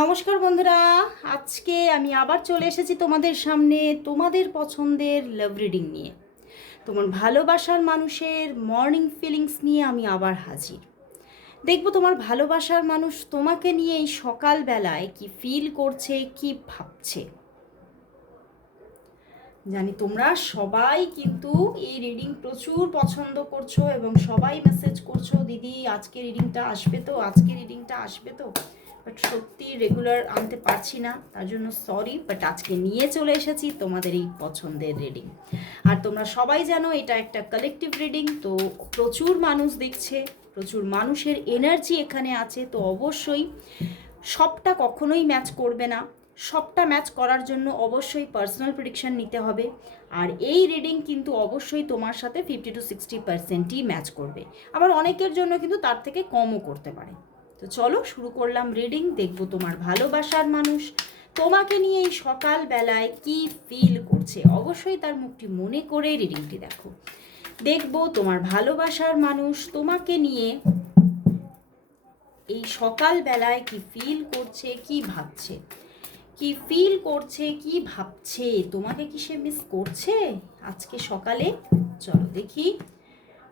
নমস্কার বন্ধুরা, আজকে আমি আবার চলে এসেছি তোমাদের সামনে তোমাদের পছন্দের লাভ রিডিং নিয়ে। তোমার ভালোবাসার মানুষের মর্নিং ফিলিংস নিয়ে আমি আবার হাজির। দেখব তোমার ভালোবাসার মানুষ তোমাকে নিয়ে এই সকালবেলায় কি ফিল করছে, কি ভাবছে। জানি তোমরা সবাই কিন্তু এই রিডিং প্রচুর পছন্দ করছো এবং সবাই মেসেজ করছো, দিদি আজকে রিডিংটা আসবে তো, আজকে রিডিংটা আসবে তো। বাট সত্যি রেগুলার আনতে পারছি না, তার জন্য সরি। বাট আজকে নিয়ে চলে এসেছি তোমাদের এই পছন্দের রিডিং। আর তোমরা সবাই জানো এটা একটা কালেকটিভ রিডিং, তো প্রচুর মানুষ দেখছে, প্রচুর মানুষের এনার্জি এখানে আছে, তো অবশ্যই সবটা কখনোই ম্যাচ করবে না। সবটা ম্যাচ করার জন্য অবশ্যই পার্সোনাল প্রেডিকশন নিতে হবে। আর এই রিডিং কিন্তু অবশ্যই তোমার সাথে 50-60%ই ম্যাচ করবে, আবার অনেকের জন্য কিন্তু তার থেকে কমও করতে পারে। তো চলো শুরু করলাম রিডিং। দেখবো তোমার ভালোবাসার মানুষ তোমাকে নিয়ে এই সকালবেলায় কি ফিল করছে। অবশ্যই তার মুখটি মনে করে রিডিংটি দেখো। দেখবো তোমার ভালোবাসার মানুষ তোমাকে নিয়ে এই সকালবেলায় কি ফিল করছে, কি ভাবছে। কি ফিল করছে, কি ভাবছে, তোমাকে কি সে মিস করছে আজকে সকালে। চলো দেখি।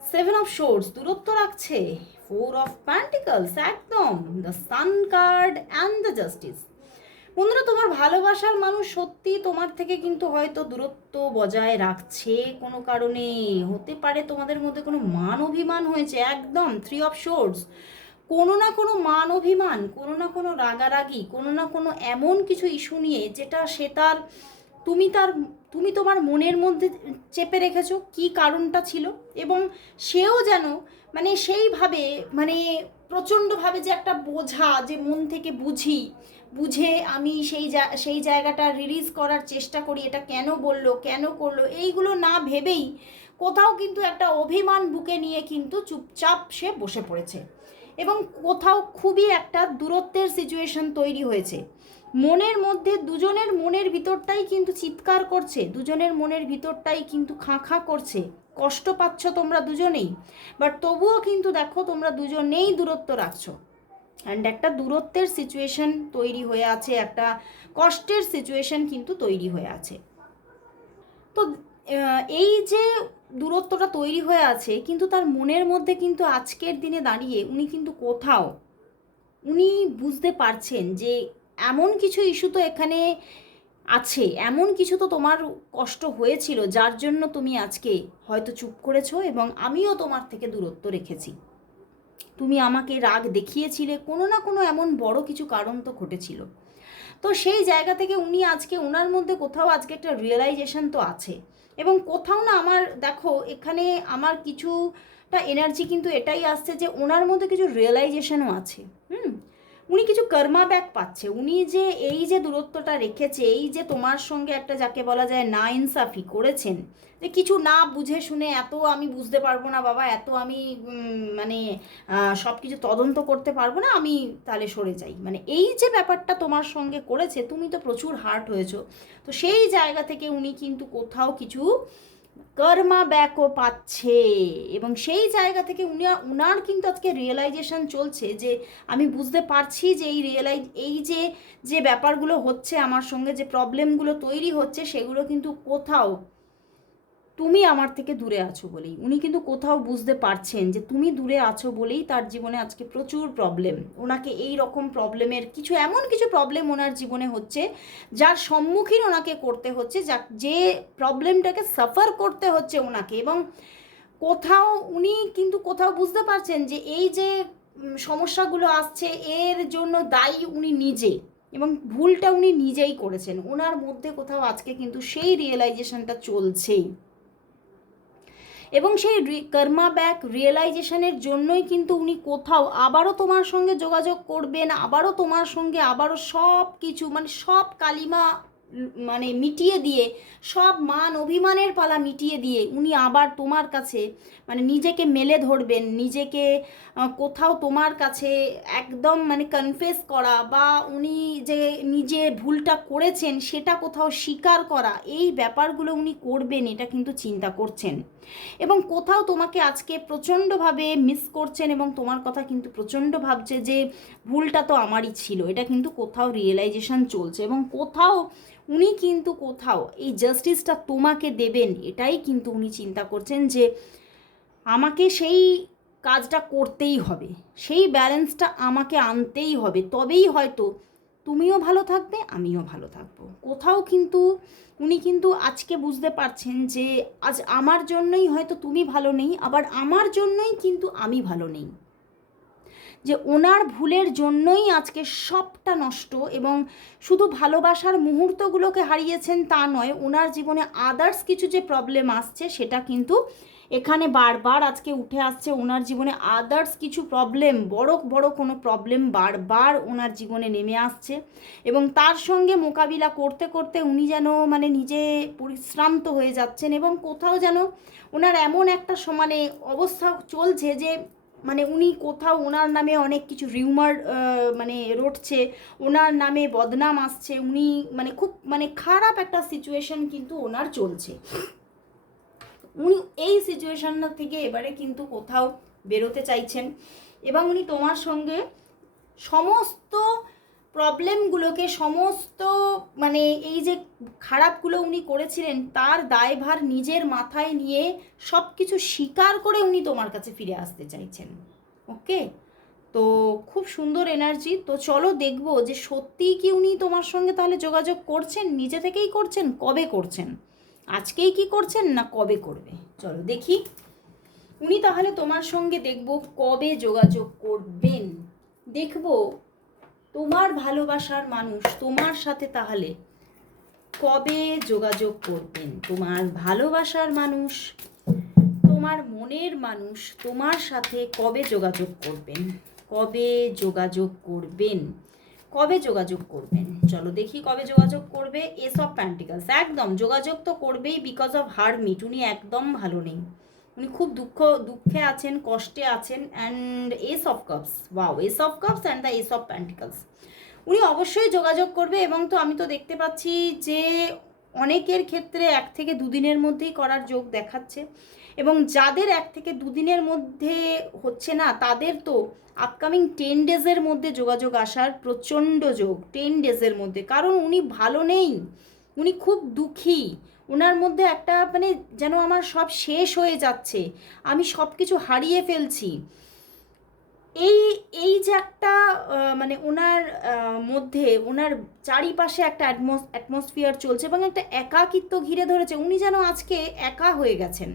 7 অফ শোর্টস দূরত্ব রাখছে, 4 অফ প্যান্টিকলস একদম, the sun card and the justice. বন্ধুরা, তোমার ভালোবাসার মানুষ সত্যি তোমার থেকে কিন্তু হয়তো দূরত্ব বজায় রাখছে কোনো কারণে। হতে পারে তোমাদের মধ্যে কোনো মান অভিমান হয়েছে, একদম 3 অফ শোর্টস। কোনো না কোনো মান অভিমান, কোনো না কোনো রাগারাগি, কোনো না কোনো এমন কিছু ইস্যু নিয়ে যেটা সে তার তুমি তার তুমি তোমার মনের মধ্যে চেপে রেখেছো, কি কারণটা ছিল। এবং সেও যেন সেইভাবে প্রচণ্ডভাবে যে একটা বোঝা, যে মন থেকে বুঝে আমি সেই জায়গাটা রিলিজ করার চেষ্টা করি, এটা কেন বললো, কেন করলো, এইগুলো না ভেবেই কোথাও কিন্তু একটা অভিমান বুকে নিয়ে কিন্তু চুপচাপ সে বসে পড়েছে। এবং কোথাও খুবই একটা দূরত্বের সিচুয়েশন তৈরি হয়েছে মনের মধ্যে। দুজনের মনের ভিতরটাই কিন্তু চিৎকার করছে, দুজনের মনের ভিতরটাই কিন্তু খাঁ খাঁ করছে, কষ্ট পাচ্ছ তোমরা দুজনেই। বাট তবুও কিন্তু দেখো তোমরা দুজনেই দূরত্ব রাখছো, অ্যান্ড একটা দূরত্বের সিচুয়েশন তৈরি হয়ে আছে, একটা কষ্টের সিচুয়েশন কিন্তু তৈরি হয়ে আছে। তো এই যে দূরত্বটা তৈরি হয়ে আছে, কিন্তু তার মনের মধ্যে কিন্তু আজকের দিনে দাঁড়িয়ে উনি বুঝতে পারছেন যে এমন কিছু ইস্যু তো এখানে আছে, এমন কিছু তো তোমার কষ্ট হয়েছিল যার জন্য তুমি আজকে হয়তো চুপ করেছো, এবং আমিও তোমার থেকে দূরত্ব রেখেছি। তুমি আমাকে রাগ দেখিয়েছিলে, কোনো না কোনো এমন বড় কিছু কারণ তো ঘটেছিল। তো সেই জায়গা থেকে উনি আজকে, ওনার মধ্যে কোথাও আজকে একটা রিয়েলাইজেশন তো আছে। এবং কোথাও না আমার দেখো এখানে আমার কিছুটা এনার্জি কিন্তু এটাই আসছে যে ওনার মধ্যে কিছু রিয়েলাইজেশনও আছে। উনি কিছু কর্মা ব্যাক পাচ্ছে। উনি যে এই যে দূরত্বটা রেখেছে, এই যে তোমার সঙ্গে একটা যাকে বলা যায় না ইনসাফি করেছেন, যে কিছু না বুঝে শুনে, এত আমি বুঝতে পারবো না বাবা, এত আমি সব কিছু তদন্ত করতে পারবো না, আমি তাহলে সরে যাই, এই যে ব্যাপারটা তোমার সঙ্গে করেছে, তুমি তো প্রচুর হার্ট হয়েছো। তো সেই জায়গা থেকে উনি কিন্তু কোথাও কিছু কর্মা ব্যাকও পাচ্ছে, এবং সেই জায়গা থেকে উনার কিন্তু আজকে রিয়েলাইজেশন চলছে যে আমি বুঝতে পারছি যে এই যে ব্যাপারগুলো হচ্ছে আমার সঙ্গে, যে প্রবলেমগুলো তৈরি হচ্ছে, সেগুলো কিন্তু কোথাও তুমি আমার থেকে দূরে আছো বলেই। উনি কিন্তু কোথাও বুঝতে পারছেন যে তুমি দূরে আছো বলেই তার জীবনে আজকে প্রচুর প্রবলেম। ওনাকে এই রকম প্রবলেমের এমন কিছু প্রবলেম ওনার জীবনে হচ্ছে যার সম্মুখীন ওনাকে করতে হচ্ছে, যে প্রবলেমটাকে সাফার করতে হচ্ছে ওনাকে। এবং কোথাও উনি কিন্তু কোথাও বুঝতে পারছেন যে এই যে সমস্যাগুলো আসছে, এর জন্য দায়ী উনি নিজে, এবং ভুলটা উনি নিজেই করেছেন। ওনার মধ্যে কোথাও আজকে কিন্তু সেই রিয়েলাইজেশনটা চলছেই। এবং সেই কর্মা ব্যাক রিয়েলাইজেশনের জন্যই কিন্তু উনি কোথাও আবারও তোমার সঙ্গে যোগাযোগ করবেন, আবারও তোমার সঙ্গে আবারও সব কিছু সব কালিমা মিটিয়ে দিয়ে, সব মান অভিমানের পালা মিটিয়ে দিয়ে উনি আবার তোমার কাছে নিজেকে মেলে ধরবেন, নিজেকে কোথাও তোমার কাছে একদম কনফেস করা, বা উনি যে নিজে ভুলটা করেছেন সেটা কোথাও স্বীকার করা, এই ব্যাপারগুলো উনি করবেন, এটা কিন্তু চিন্তা করছেন। এবং কোথাও তোমাকে আজকে প্রচণ্ডভাবে মিস করছেন এবং তোমার কথা কিন্তু প্রচণ্ড ভাবছে যে ভুলটা তো আমারই ছিল, এটা কিন্তু কোথাও রিয়েলাইজেশন চলছে। এবং কোথাও উনি কিন্তু কোথাও এই জাস্টিসটা তোমাকে দেবেন, এটাই কিন্তু উনি চিন্তা করছেন যে আমাকে সেই কাজটা করতেই হবে, সেই ব্যালেন্সটা আমাকে আনতেই হবে, তবেই হয়তো তুমিও ভালো থাকবে, আমিও ভালো থাকবো। কোথাও কিন্তু উনি কিন্তু আজকে বুঝতে পারছেন যে আজ আমার জন্যই হয়তো তুমি ভালো নেই, আবার আমার জন্যই কিন্তু আমি ভালো নেই, যে ওনার ভুলের জন্যই আজকে সবটা নষ্ট। এবং শুধু ভালোবাসার মুহূর্তগুলোকে হারিয়েছেন তা নয়, ওনার জীবনে আদার্স কিছু যে প্রবলেম আসছে সেটা কিন্তু এখানে বারবার আজকে উঠে আসছে। ওনার জীবনে আদার্স কিছু প্রবলেম, বড় বড় কোনো প্রবলেম বারবার ওনার জীবনে নেমে আসছে এবং তার সঙ্গে মোকাবিলা করতে করতে উনি যেন মানে নিজে পরিশ্রান্ত হয়ে যাচ্ছেন। এবং কোথাও যেন ওনার এমন একটা সমানে অবস্থা চলছে যে মানে উনি কোথাও ওনার নামে অনেক কিছু রিউমার মানে রটছে, ওনার নামে বদনাম আসছে, উনি মানে খুব মানে খারাপ একটা সিচুয়েশন কিন্তু ওনার চলছে। উনি এই সিচুয়েশনটা থেকে এবারে কিন্তু কোথাও বেরোতে চাইছেন এবং উনি তোমার সঙ্গে সমস্ত প্রবলেমগুলোকে, সমস্ত মানে এই যে খারাপগুলো উনি করেছিলেন তার দায়ভার নিজের মাথায় নিয়ে সব কিছু স্বীকার করে উনি তোমার কাছে ফিরে আসতে চাইছেন। ওকে, তো খুব সুন্দর এনার্জি। তো চলো দেখবো যে সত্যিই কি উনি তোমার সঙ্গে তাহলে যোগাযোগ করছেন, নিজে থেকেই করছেন, কবে করছেন, আজকেই কি করছেন না কবে করবে। চলো দেখি উনি তাহলে তোমার সঙ্গে দেখবো কবে যোগাযোগ করবেন। দেখবো তোমার ভালোবাসার মানুষ তোমার সাথে তাহলে কবে যোগাযোগ করবেন। তোমার ভালোবাসার মানুষ, তোমার মনের মানুষ তোমার সাথে কবে যোগাযোগ করবেন, কবে যোগাযোগ করবেন, কবে যোগাযোগ করবেন। চলো দেখি কবে যোগাযোগ করবে। এস অফ প্যান্টিকলস, একদম যোগাযোগ তো করবেই, বিকজ অফ হারমিট। উনি একদম ভালো নেই, উনি খুব দুঃখে আছেন, কষ্টে আছেন। And S of cups, wow, S of cups and the S of pentacles. উনি অবশ্যই যোগাযোগ করবে এবং তো আমি তো দেখতে পাচ্ছি যে অনেকের ক্ষেত্রে 1 থেকে 2 দিনের মধ্যেই করার যোগ দেখাচ্ছে এবং যাদের 1 থেকে 2 দিনের মধ্যে হচ্ছে না তাদের তো আপকামিং 10 ডেজের মধ্যে যোগাযোগ আসার প্রচণ্ড যোগ, 10 ডেজের মধ্যে। কারণ উনি ভালো নেই, উনি খুব দুঃখী, ওনার মধ্যে একটা মানে যেন আমার সব শেষ হয়ে যাচ্ছে, আমি সব কিছু হারিয়ে ফেলছি, এই এই যে একটা মানে ওনার মধ্যে ওনার চারিপাশে একটা অ্যাটমসফিয়ার চলছে এবং একটা একাকিত্ব ঘিরে ধরেছে। উনি যেন আজকে একা হয়ে গেছেন,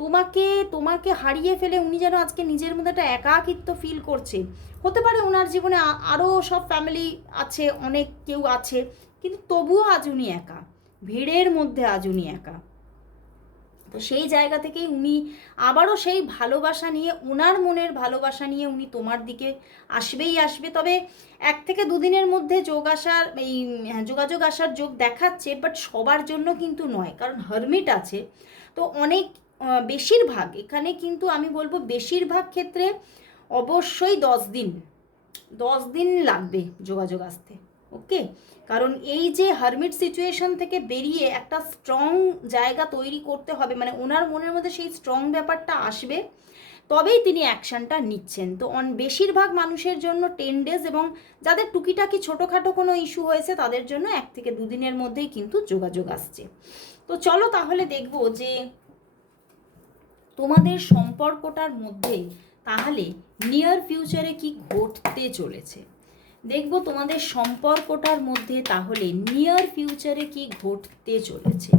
তোমাকে তোমাকে হারিয়ে ফেলে উনি যেন আজকে নিজের মধ্যে একটা একাকিত্ব ফিল করছে। হতে পারে ওনার জীবনে আরও সব ফ্যামিলি আছে, অনেক কেউ আছে, কিন্তু তবুও আজ উনি একা, ভিড়ের মধ্যে আজ উনি একা। তো সেই জায়গা থেকেই উনি আবারও সেই ভালোবাসা নিয়ে, ওনার মনের ভালোবাসা নিয়ে উনি তোমার দিকে আসবেই আসবে। তবে 1 থেকে 2 দিনের মধ্যে যোগাযোগ আসার যোগ দেখাচ্ছে, বাট সবার জন্য কিন্তু নয়, কারণ হারমিট আছে। তো অনেক বেশিরভাগ এখানে কিন্তু আমি বলবো বেশিরভাগ ক্ষেত্রে অবশ্যই 10 দিন লাগবে যোগাযোগ আসতে। ওকে, কারণ এই যে হারমিট সিচুয়েশন থেকে বেরিয়ে একটা স্ট্রং জায়গা তৈরি করতে হবে, মানে ওনার মনের মধ্যে সেই স্ট্রং ব্যাপারটা আসবে, তবেই তিনি অ্যাকশানটা নিচ্ছেন। তো বেশিরভাগ মানুষের জন্য 10 ডেজ, এবং যাদের টুকিটাকি ছোটোখাটো কোনো ইস্যু হয়েছে তাদের জন্য 1 থেকে 2 দিনের মধ্যেই কিন্তু যোগাযোগ আসছে। তো চলো তাহলে দেখবো যে তোমাদের সম্পর্কটার মধ্যে তাহলে নিয়ার ফিউচারে কি ঘটতে চলেছে। দেখবো তোমাদের সম্পর্কটার মধ্যে তাহলে নিয়ার ফিউচারে কি ঘটতে চলেছে,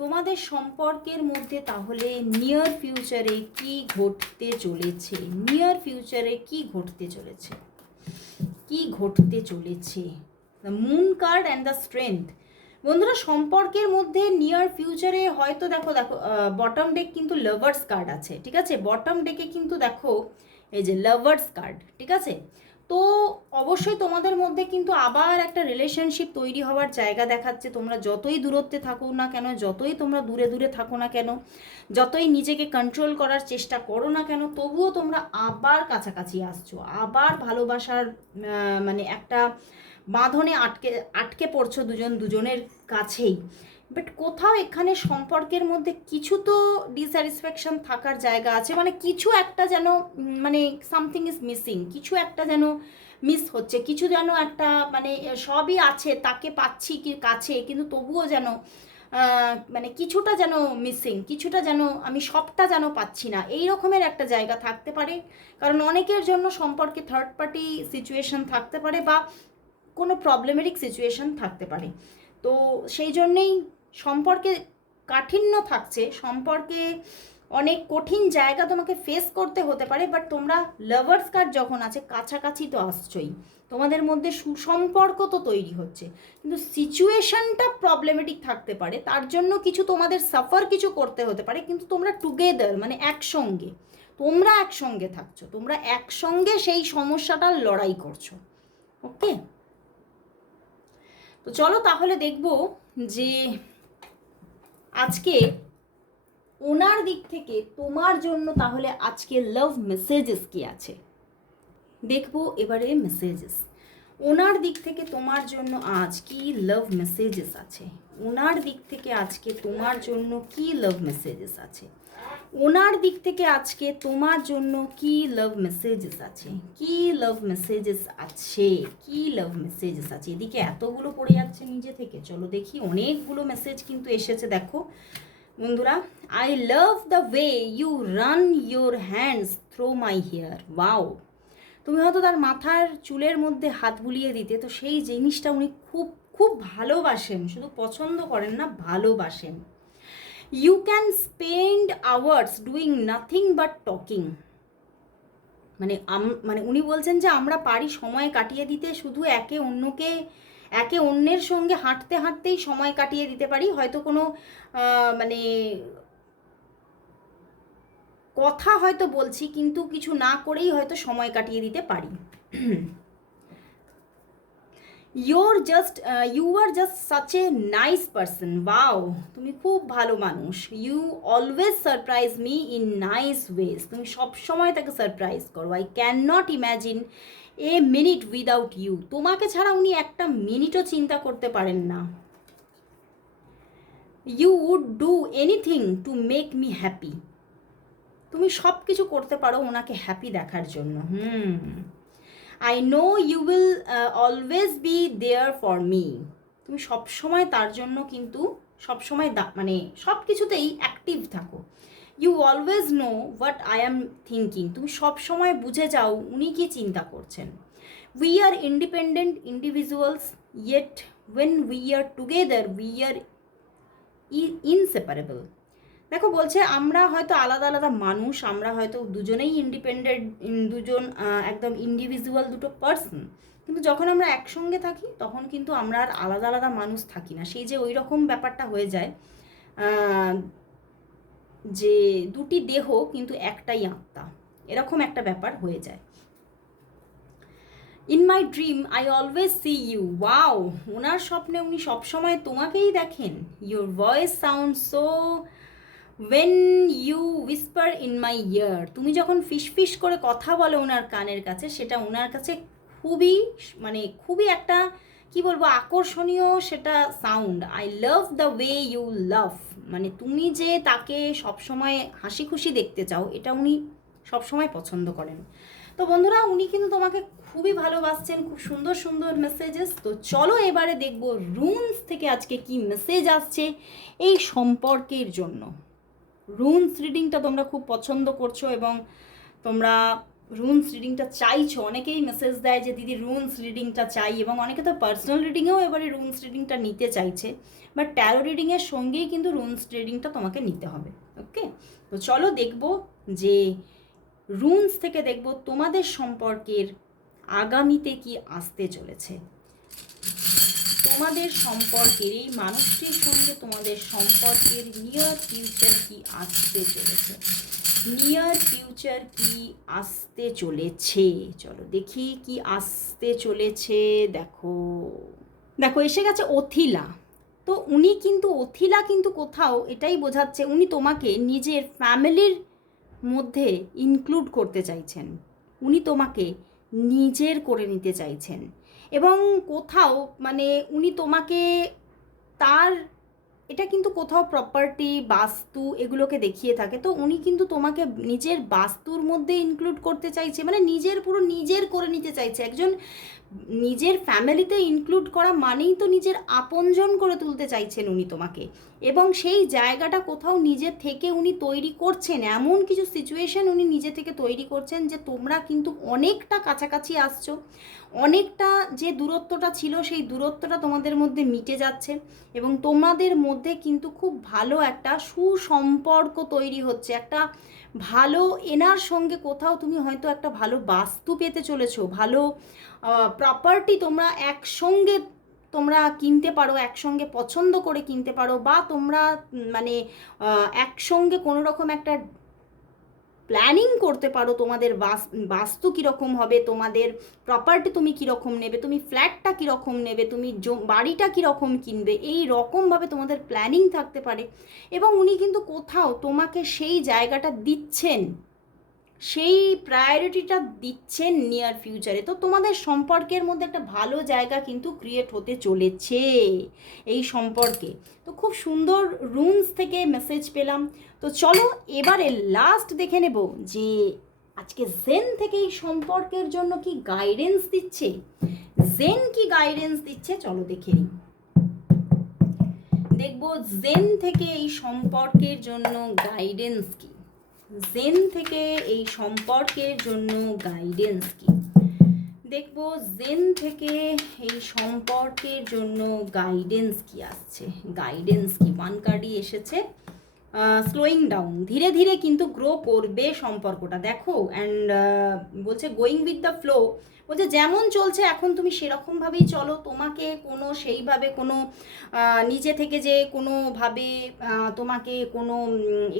তোমাদের সম্পর্কের মধ্যে তাহলে নিয়ার ফিউচারে কি ঘটতে চলেছে, নিয়ার ফিউচারে কি ঘটতে চলেছে, কি ঘটতে চলেছে। The moon card and the strength. বন্ধুরা, সম্পর্কের মধ্যে নিয়ার ফিউচারে হয়তো দেখো বটম ডেক কিন্তু লাভার্স কার্ড আছে, ঠিক আছে, বটম ডেকে কিন্তু দেখো এই যে লাভার্স কার্ড, ঠিক আছে। তো অবশ্যই তোমাদের মধ্যে কিন্তু আবার একটা রিলেশনশিপ তৈরি হওয়ার জায়গা দেখাচ্ছে। তোমরা যতই দূরত্বে থাকো না কেন, যতই তোমরা দূরে দূরে থাকো না কেন, যতই নিজেকে কন্ট্রোল করার চেষ্টা করো না কেন, তবুও তোমরা আবার কাছাকাছি আসছো, আবার ভালোবাসার মানে একটা বাঁধনে আটকে পড়ছো দুজনের কাছেই। বাট কোথাও এখানে সম্পর্কের মধ্যে কিছু তো ডিস্যাটিসফ্যাকশন থাকার জায়গা আছে, মানে কিছু একটা যেন মানে সামথিং ইজ মিসিং, কিছু একটা যেন মিস হচ্ছে, কিছু যেন একটা মানে সবই আছে, তাকে পাচ্ছি কি কাছে, কিন্তু তবুও যেন মানে কিছুটা যেন মিসিং, কিছুটা যেন আমি সবটা যেন পাচ্ছি না, এই রকমের একটা জায়গা থাকতে পারে। কারণ অনেকের জন্য সম্পর্কে থার্ড পার্টি সিচুয়েশন থাকতে পারে বা কোনো প্রবলেমেটিক সিচুয়েশন থাকতে পারে। তো সেই জন্যেই সম্পর্কে কাঠিন্য থাকছে, সম্পর্কে অনেক কঠিন জায়গা তোমাকে ফেস করতে হতে পারে। বাট তোমরা লাভার্স কার্ড যখন আছে, কাছাকাছি তো আসছোই, তোমাদের মধ্যে সুসম্পর্ক তো তৈরি হচ্ছে, কিন্তু সিচুয়েশনটা প্রবলেমেটিক থাকতে পারে, তার জন্য কিছু তোমাদের সাফার কিছু করতে হতে পারে, কিন্তু তোমরা টুগেদার মানে একসঙ্গে, তোমরা একসঙ্গে থাকছো, তোমরা একসঙ্গে সেই সমস্যাটার লড়াই করছো। ওকে, তো চলো তাহলে দেখবো যে আজকে ওনার দিক থেকে তোমার জন্য তাহলে আজকে লাভ মেসেজেস কি আছে, দেখবো এবারে মেসেজেস ওনার দিক থেকে তোমার জন্য আজ কি লাভ মেসেজেস আছে, ওনার দিক থেকে আজকে তোমার জন্য কি লাভ মেসেজেস আছে, ওনার দিক থেকে আজকে তোমার জন্য কি লাভ মেসেজেস আছে, কি লাভ মেসেজেস আছে, কি লাভ মেসেজেস আছে। এদিকে এতগুলো পড়ে যাচ্ছে নিজে থেকে, চলো দেখি, অনেকগুলো মেসেজ কিন্তু এসেছে। দেখো বন্ধুরা, I love the way you run your hands through my hair. Wow, তুমি হয়তো তার মাথার চুলের মধ্যে হাত বুলিয়ে দিতে, তো সেই জিনিসটা উনি খুব খুব ভালোবাসেন, শুধু পছন্দ করেন না, ভালোবাসেন। You can spend hours doing nothing but talking. মানে মানে উনি বলছেন যে আমরা পারি সময় কাটিয়ে দিতে, শুধু একে অন্যের সঙ্গে হাঁটতে হাঁটতেই সময় কাটিয়ে দিতে পারি, হয়তো কোনো মানে কথা হয়তো বলছি, কিন্তু কিছু না করেই হয়তো সময় কাটিয়ে দিতে পারি। You are just such a nice person. Wow, তুমি খুব ভালো মানুষ। You always surprise me in nice ways. তুমি সবসময় তাকে সারপ্রাইজ করো। I can not imagine a minute without you. তোমাকে ছাড়া উনি একটা মিনিটও চিন্তা করতে পারেন না। You would do anything to make me happy. তুমি সব কিছু করতে পারো ওনাকে হ্যাপি দেখার জন্য। I know you will always be there for me. তুমি সবসময় তার জন্য কিন্তু সবসময় মানে সব কিছুতেই অ্যাক্টিভ থাকো। You always know what I am thinking. তুমি সবসময় বুঝে যাও উনি কি চিন্তা করছেন। We are independent individuals, yet when we are together we are inseparable. দেখো বলছে আমরা হয়তো আলাদা আলাদা মানুষ, আমরা হয়তো দুজনেই ইন্ডিপেন্ডেন্ট, দুজন একদম ইন্ডিভিজুয়াল দুটো পার্সন, কিন্তু যখন আমরা একসঙ্গে থাকি তখন কিন্তু আমরা আর আলাদা আলাদা মানুষ থাকি না। সেই যে ওই রকম ব্যাপারটা হয়ে যায় যে দুটি দেহ কিন্তু একটাই আত্মা, এরকম একটা ব্যাপার হয়ে যায়। In my dream I always see you. Wow, ওনার স্বপ্নে উনি সবসময় তোমাকেই দেখেন। Your voice sound so when you whisper in my ear. তুমি যখন ফিস করে কথা বলো ওনার কানের কাছে, সেটা ওনার কাছে খুবই মানে খুবই একটা কি বলবো আকর্ষণীয় সেটা sound. I love the way you love. মানে তুমি যে তাকে সবসময় হাসি খুশি দেখতে চাও, এটা উনি সবসময় পছন্দ করেন। তো বন্ধুরা, উনি কিন্তু তোমাকে খুবই ভালোবাসছেন। খুব সুন্দর সুন্দর মেসেজেস। তো চলো এবারে দেখবো রুনস থেকে আজকে কি মেসেজ আসছে এই সম্পর্কের জন্য। রুনস রিডিংটা তোমরা খুব পছন্দ করছো এবং তোমরা রুনস রিডিংটা চাইছো। অনেকেই মেসেজ দেয় যে দিদি রুনস রিডিংটা চাই, এবং অনেকে তো পার্সোনাল রিডিংয়েও এবারে রুনস রিডিংটা নিতে চাইছে, বাট ট্যারো রিডিংয়ের সঙ্গেই কিন্তু রুনস রিডিংটা তোমাকে নিতে হবে। ওকে, তো চলো দেখবো যে রুনস থেকে দেখবো তোমাদের সম্পর্কের আগামীতে কি আসতে চলেছে, তোমাদের সম্পর্কের এই মানুষটির সঙ্গে তোমাদের সম্পর্কের নিয়ার ফিউচার কি আসতে চলেছে, নিয়ার ফিউচার কি আসতে চলেছে। চলো দেখি কি আসতে চলেছে। দেখো দেখো এসে গেছে অথিলা। তো উনি কিন্তু অথিলা কিন্তু কোথাও এটাই বোঝাচ্ছে উনি তোমাকে নিজের ফ্যামিলির মধ্যে ইনক্লুড করতে চাইছেন, উনি তোমাকে নিজের করে নিতে চাইছেন, এবং কোথাও মানে উনি তোমাকে তার এটা কিন্তু কোথাও প্রপার্টি, বাস্তু এগুলোকে দেখিয়ে থাকে। তো উনি কিন্তু তোমাকে নিজের বাস্তুর মধ্যে ইনক্লুড করতে চাইছে, মানে নিজের পুরো নিজের করে নিতে চাইছে। একজন নিজের ফ্যামিলিতে ইনক্লুড করা মানেই তো নিজের আপনজন করে তুলতে চাইছেন উনি তোমাকে, এবং সেই জায়গাটা কোথাও নিজের থেকে উনি তৈরি করছেন। এমন কিছু সিচুয়েশন উনি নিজে থেকে তৈরি করছেন যে তোমরা কিন্তু অনেকটা কাছাকাছি আসছো, অনেকটা যে দূরত্বটা ছিল সেই দূরত্বটা তোমাদের মধ্যে মিটে যাচ্ছে, এবং তোমাদের মধ্যে কিন্তু খুব ভালো একটা সুসম্পর্ক তৈরি হচ্ছে। একটা ভালো এনার সঙ্গে কোথাও তুমি হয়তো একটা ভালো বাস্তু পেতে চলেছো, ভালো প্রপার্টি তোমরা একসঙ্গে তোমরা কিনতে পারো, একসঙ্গে পছন্দ করে কিনতে পারো, বা তোমরা মানে একসঙ্গে কোনো রকম একটা প্ল্যানিং করতে পারো। তোমাদের বাস্তু কীরকম হবে, তোমাদের প্রপার্টি তুমি কীরকম নেবে, তুমি ফ্ল্যাটটা কীরকম নেবে, তুমি বাড়িটা কীরকম কিনবে, এই রকমভাবে তোমাদের প্ল্যানিং থাকতে পারে। এবং উনি কিন্তু কোথাও তোমাকে সেই জায়গাটা দিচ্ছেন, সেই প্রায়োরিটিটা দিচ্ছেন নিয়ার ফিউচারে। তো তোমাদের সম্পর্কের মধ্যে একটা ভালো জায়গা কিন্তু ক্রিয়েট হতে চলেছে এই সম্পর্কে। তো খুব সুন্দর রুমস থেকে মেসেজ পেলাম। তো চলো এবারে লাস্ট দেখে নেব যে আজকে জেন থেকে এই সম্পর্কের জন্য কি গাইডেন্স দিচ্ছে, জেন কি গাইডেন্স দিচ্ছে, চলো দেখে নিই। দেখব জেন থেকে এই সম্পর্কের জন্য গাইডেন্স কি, জেন থেকে এই সম্পর্কের জন্য গাইডেন্স কি। দেখব জেন থেকে এই সম্পর্কের জন্য গাইডেন্স কি আসছে, গাইডেন্স কি। ওয়ান কার্ডই এসেছে, স্লোয়িং ডাউন, ধীরে ধীরে কিন্তু গ্রো করবে সম্পর্কটা। দেখো অ্যান্ড বলছে গোয়িং উইথ দ্য ফ্লো, বলছে যেমন চলছে এখন তুমি সেরকমভাবেই চলো। তোমাকে কোনো সেইভাবে কোনো নিজে থেকে যে কোনোভাবে তোমাকে কোনো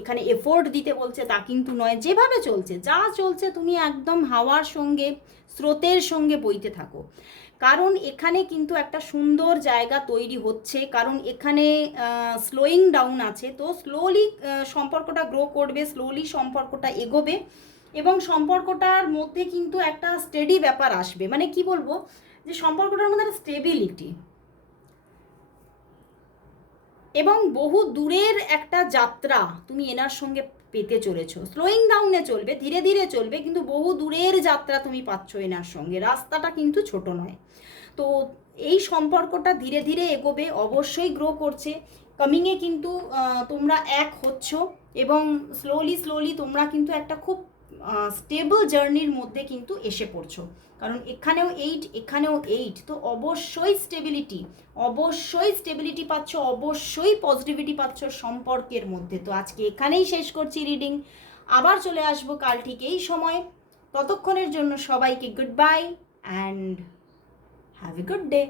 এখানে এফোর্ট দিতে বলছে তা কিন্তু নয়। যেভাবে চলছে, যা চলছে তুমি একদম হাওয়ার সঙ্গে, স্রোতের সঙ্গে বইতে থাকো। কারণ এখানে কিন্তু একটা সুন্দর জায়গা তৈরি হচ্ছে, কারণ এখানে স্লোয়িং ডাউন আছে। তো স্লোলি সম্পর্কটা গ্রো করবে, স্লোলি সম্পর্কটা এগোবে, এবং সম্পর্কটার মধ্যে কিন্তু একটা স্টেডি ব্যাপার আসবে। মানে কি বলবো, যে সম্পর্কটার মধ্যে একটা স্টেবিলিটি এবং বহু দূরের একটা যাত্রা তুমি এনার সঙ্গে পেতে চলেছো। স্লোয়িং ডাউনে চলবে, ধীরে ধীরে চলবে, কিন্তু বহু দূরের যাত্রা তুমি পাচ্ছ এনার সঙ্গে। রাস্তাটা কিন্তু ছোট নয়। তো এই সম্পর্কটা ধীরে ধীরে এগোবে, অবশ্যই গ্রো করছে। কামিংয়ে কিন্তু তোমরা এক হচ্ছ, এবং স্লোলি স্লোলি তোমরা কিন্তু একটা খুব স্টেবল জার্নির মধ্যে কিন্তু এসে পড়ছো। কারণ এখানেও 8, এখানেও 8, তো অবশ্যই স্টেবিলিটি, অবশ্যই স্টেবিলিটি পাচ্ছ, অবশ্যই পজিটিভিটি পাচ্ছ সম্পর্কের মধ্যে। তো আজকে এখানেই শেষ করছি রিডিং, আবার চলে আসবো কাল ঠিক এই সময়। ততক্ষণের জন্য সবাইকে good bye and have a good day.